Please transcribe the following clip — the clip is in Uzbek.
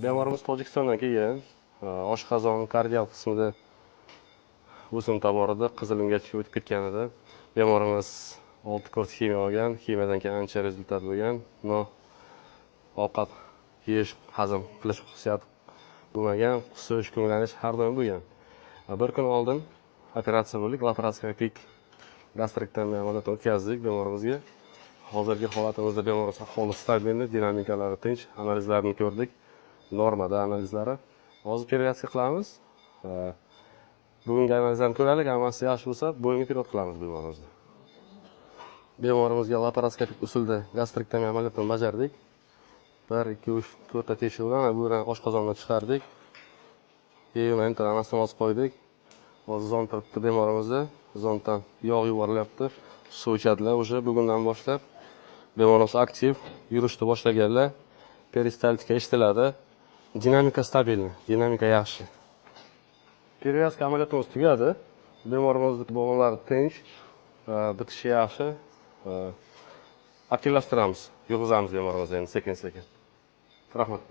Bemorimiz Tojikistondan kelgan. Oshqozon kardial qismida o'simta bor edi, qizilo'ngachga o'tib ketgan edi. Bemorimiz 6 kurs ximiya olgan, ximiyadan keyin ancha rezultat bo'lgan. Ovqat yeyish, hazm qilish xususiyati bo'lmagan, qusish, ko'nglanish har doim bo'lgan. Bir kun oldin operatsiya bo'ldik, laparoskopik gastrektomiya amaliyotini o'tkazdik bemorimizga. Hozirgi holatimizda bemorimiz ahvoli stabilni, dinamikalari tinch, analizlarni ko'rdik. Normada analizlari. Hozir operatsiya qilamiz. Bugungi analizlarni ko'raylik, hammasi yaxshi bo'lsa, bo'yinga operatsiya qilamiz bemorimizni. Bemorimizga laparoskopik usulda gastrektomiya amaliyotini bajardik. 1, 2, 3, 4 ta tekshiruvdan bu bilan oshqozondan chiqardik. Keyin anastomaz qo'ydik. Hozir zond turibdi bemorimizda. Zonddan yog' yuborilyapti. Suv ichadilar o'sha bugundan boshlab. Bemorimiz aktiv, yurishni boshlaganlar. Peristaltika eshitiladi. Dinamika stabilni, dinamika yaxshi. Perevazka amaliyotimiz tugadi. Bemorimizning bo'g'inlari tinch, bitishi yaxshi. Aktivlashtiramiz, yurg'izamiz bemorimizni endi sekin-sekin. Rahmat.